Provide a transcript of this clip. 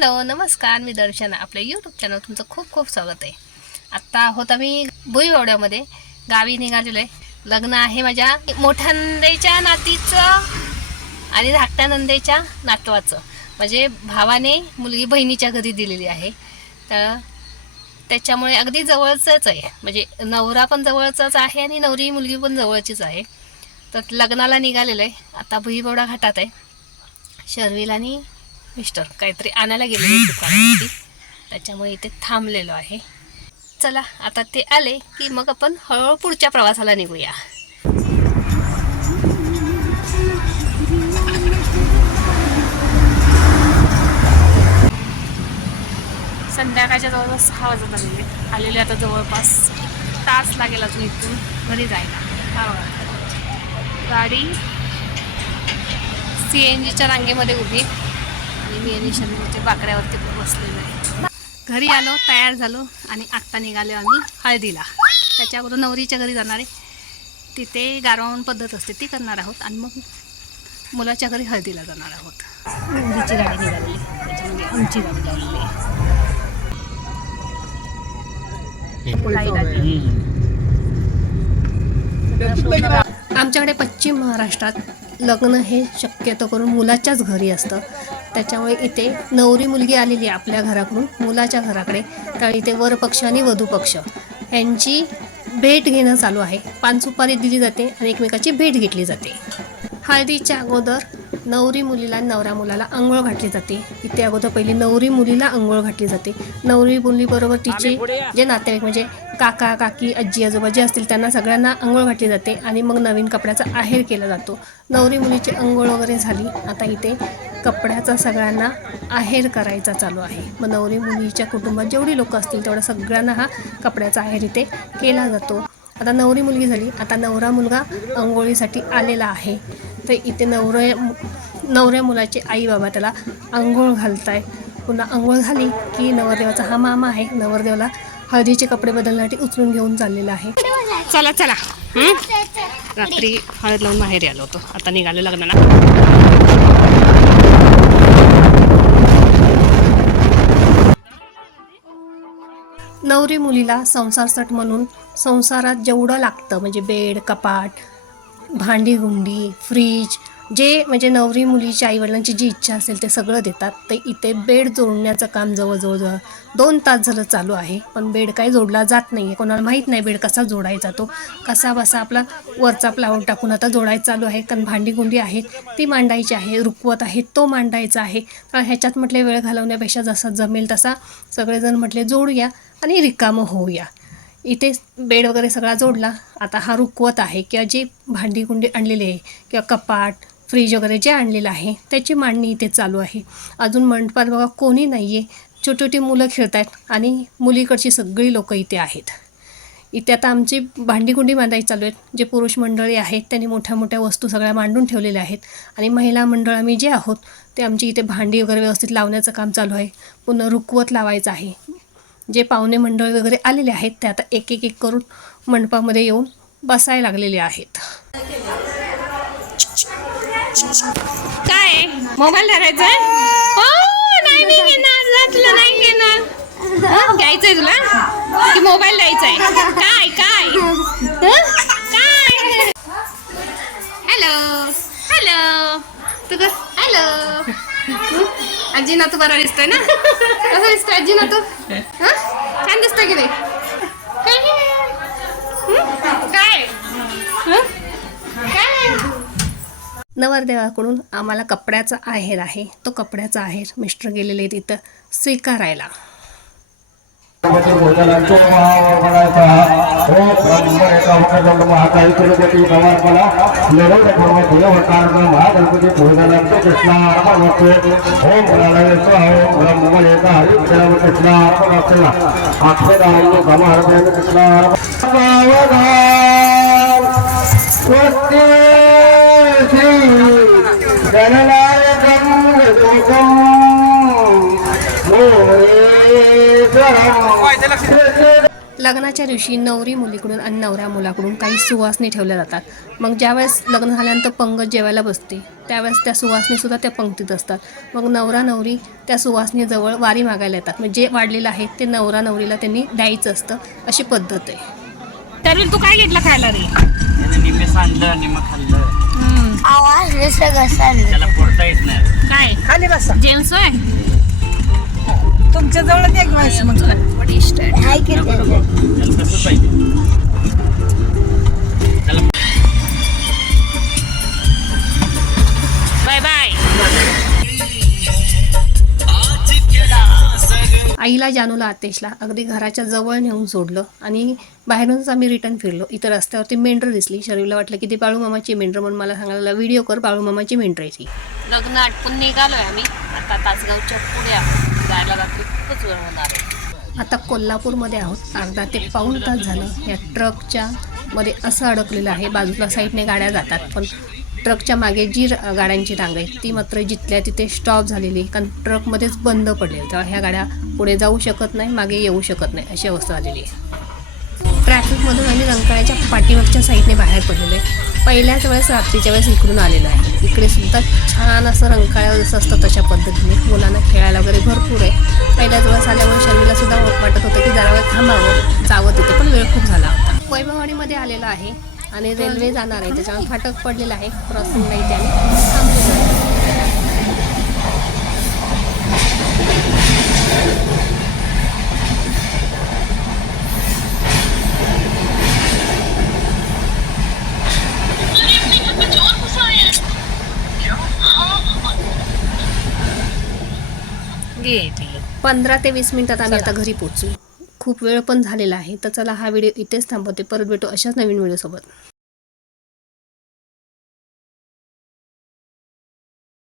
Hello नमस्कार मी दर्शना. आपल्या YouTube channel तुमचं खूप खूप स्वागत आहे. आत्ता आहोत आम्ही भुईवाड्यामध्ये. गावी निघालेलो आहे लग्न आहे माझ्या. मोठ्या नंदेच्या नातीचं आणि धाकट्या नंदेच्या नातवाचं. म्हणजे भावाने मुलगी बहिणीच्या घरी दिलेली आहे. तर त्याच्यामुळे अगदी जवळचंच आहे. म्हणजे नवरा पण जवळचाच आहे आणि नवरी मुलगी पण जवळचीच आहे. तर लग्नाला निघालेलं आहे आता भुईबवडा घाटात आहे. शर्विलानी आणि मिस्टर काहीतरी आणायला गेले दुकानावरती. त्याच्यामुळे इथे थांबलेलो आहे. चला आता ते आले की मग आपण हळूहळू पुढच्या प्रवासाला निघूया. संध्याकाळच्या जवळपास सहा वाजत आलेले. आलेले आता जवळपास तास लागेल अजून इथून. घरी जायला. हा गाडी सी एन जीच्या रांगेमध्ये उभी आणि मी आणि बाकड्यावरती बसलेलो आहे. घरी आलो तयार झालो आणि आत्ता निघालो आम्ही हळदीला. त्याच्या अगोदर नवरीच्या घरी जाणार आहे. तिथे गारवावून पद्धत असते ती करणार आहोत आणि मग मुलाच्या घरी हळदीला जाणार आहोत. मुलीची गाडी निघालेली. त्याच्यामध्ये आमची गाडी लावलेली आहे. आमच्याकडे पश्चिम महाराष्ट्रात लग्न हे शक्यतो करून मुलाच्याच घरी असतं. त्याच्यामुळे इथे नवरी मुलगी आलेली आहे आपल्या घराकडून मुलाच्या घराकडे. तर इथे वर पक्ष आणि वधू पक्ष. यांची भेट घेणं चालू आहे. पानसुपारी दिली जाते आणि एकमेकाची भेट घेतली जाते. हळदीच्या अगोदर नवरी मुलीला नवरा मुलाला आंघोळ घातली जाते. इथे अगोदर पहिली नवरी मुलीला आंघोळ घातली जाते. नवरी मुलीबरोबर तिचे जे नातेवाईक म्हणजे काका काकी आजी आजोबा जे असतील त्यांना सगळ्यांना आंघोळ घातली जाते आणि मग नवीन कपड्याचा आहेर केला जातो. नवरी मुलीची आंघोळ वगैरे झाली. आता इथे कपड्याचा सगळ्यांना आहेर करायचा चालू आहे. मग नवरी मुलीच्या कुटुंबात जेवढी लोकं असतील तेवढ्या सगळ्यांना हा कपड्याचा आहेर इथे केला जातो. आता नवरी मुलगी झाली. आता नवरा मुलगा अंघोळीसाठी आलेला आहे. तर इथे नवऱ्या नवऱ्या मुलाचे आई बाबा त्याला आंघोळ आहे पुन्हा आंघोळ झाली की नवरदेवाचा हा मामा आहे. नवरदेवाला हळदीचे कपडे बदलण्यासाठी उचलून घेऊन चाललेला आहे. चला चला. रात्री हळद लावून माहेरी आलो होतो. आता निघालो लग्नाला. नवरी मुलीला संसारसट म्हणून संसारात जेवढं लागतं म्हणजे बेड कपाट भांडीगुंडी फ्रीज जे म्हणजे नवरी मुलीच्या आईवडिलांची जी इच्छा असेल ते सगळं देतात. ते इथे बेड जोडण्याचं काम जवळजवळ जवळ दोन तास झालं चालू आहे. पण बेड काही जोडला जात नाही आहे कोणाला माहीत नाही बेड कसा जोडायचा तो. कसा बसा आपला वरचा प्लावर टाकून आता जोडायचं चालू आहे. कारण भांडीगुंडी आहे आहेत ती मांडायची आहे रुकवत आहे तो मांडायचा आहे. कारण ह्याच्यात म्हटले वेळ घालवण्यापेक्षा जसा जमेल तसा सगळेजण म्हटले जोडूया. आणि रिकामं होऊया. इथे बेड वगैरे सगळा जोडला. आता हा रुकवत आहे किंवा जे भांडी कुंडी आहे किंवा कपाट फ्रीज वगैरे जे आणलेलं आहे त्याची मांडणी इथे चालू आहे. अजून मंडपात बघा कोणी नाही आहे छोटी छोटी मुलं खेळत आहेत आणि मुलीकडची सगळी लोकं इथे आहेत. इथे आता आमची भांडीकुंडी बांधायची चालू आहेत. जे पुरुष मंडळी आहेत त्यांनी मोठ्या मोठ्या वस्तू सगळ्या मांडून ठेवलेल्या आहेत. आणि महिला मंडळ आम्ही जे आहोत ते आमची इथे भांडी वगैरे व्यवस्थित लावण्याचं काम चालू आहे. पुन्हा रुकवत लावायचं आहे. जे पाहुणे मंडळ वगैरे आलेले आहेत ते आता एक एक एक करून मंडपामध्ये येऊन बसायला लागलेले आहेत. काय? मोबाईल धरायचा हो नाही घेणार. तुला नाही घेणार. घ्यायचंय तुला? की मोबाईल द्यायचा आहे काय? काय काय? हॅलो. हॅलो. तू हॅलो. आजी ना तू बरा दिसतोय ना? कसं दिसतोय आजी ना तू हा? छान दिसतोय की नाही? काय? काय? नवरदेवाकडून आम्हाला कपड्याचा आहेर आहे. तो कपड्याचा आहेर मिस्टर गेलेले तिथं स्वीकारायला. गणपती भोजनांचो महावळवळाचा ओम ब्रह्मरेखा वक्रदंड महाकाळी तिरुपती नवार्मला निरंग धर्म देवकार महागणपती भोजनांचे कृष्णार्पणते ओम प्रलयस्व ओम ब्रह्मरेखा हरि देव कृष्णार्पणते अक्षरांनो गमार्पण कृष्णार्पण स्वस्ति श्री गणनायकं गणपतिं लग्नाच्या दिवशी नवरी मुलीकडून आणि नवऱ्या मुलाकडून काही सुवासनी ठेवल्या जातात. मग ज्यावेळेस लग्न झाल्यानंतर पंगत जेवायला बसते त्यावेळेस त्या सुवासनीसुद्धा त्या पंक्तीत असतात. मग नवरा नवरी त्या सुवासनीजवळ वारी मागायला येतात. म्हणजे जे वाढलेलं आहे ते नवरा नवरीला त्यांनी द्यायचं असतं अशी पद्धत आहे. तरुण तू काय घेतलं खायला रे? आवाज त्याला येत नाही. काय? खाली बसा. होय? तुमच्या एक मग. बाय बाय आईला जानूला आतेशला अगदी घराच्या जवळ नेऊन सोडलं आणि बाहेरूनच आम्ही रिटर्न फिरलो. इथं रस्त्यावरती मेंढरं दिसली. शरीरला वाटलं की ती बाळूमामाची मेंढरं म्हणून मला सांगायला व्हिडिओ कर बाळूमामाची मेंढर आहे ती. लग्न आटपून निघालोय आम्ही. आता तासगावच्या पुढे आहोत. जायला खूपच वेळ होणार आहे. आता कोल्हापूरमध्ये आहोत. अर्धा ते पाऊण तास झालं. या ट्रकच्या मध्ये असं अडकलेलं आहे. बाजूला साईडने गाड्या जातात. पण ट्रकच्या मागे जी र- गाड्यांची रांग आहे ती मात्र जिथल्या तिथे स्टॉप झालेली आहे. कारण ट्रकमध्येच बंद पडले तेव्हा ह्या गाड्या पुढे जाऊ शकत नाही मागे येऊ शकत नाही अशी अवस्था झालेली आहे. ट्रॅफिकमधून आम्ही रंकाळ्याच्या पाठीमागच्या साईडने बाहेर पडलेलो. आहे पहिल्याच वेळेस रात्रीच्या वेळेस इकडून आलेलो आहे. इकडे सुद्धा छान असं रंकाळ्या जसं असतं तशा पद्धतीने. मुलांना खेळायला वगैरे भरपूर आहे. पहिल्याच वेळेस आल्यामुळे शर्मीला सुद्धा वाटत होतं की जरा वेळ थांबावं. जावं तिथे पण वेळ खूप झाला होता. वैभववाडीमध्ये आलेला आहे आणि रेल्वे जाणार आहे. त्याच्यामुळे फाटक पडलेला आहे. क्रॉसिंग नाही त्याने आहे ती? पंधरा ते वीस मिनिटात आम्ही आता घरी पोचू खूप वेळ पण झालेला आहे तर चला हा व्हिडिओ इथेच थांबवते. परत भेटू अशाच नवीन व्हिडिओसोबत.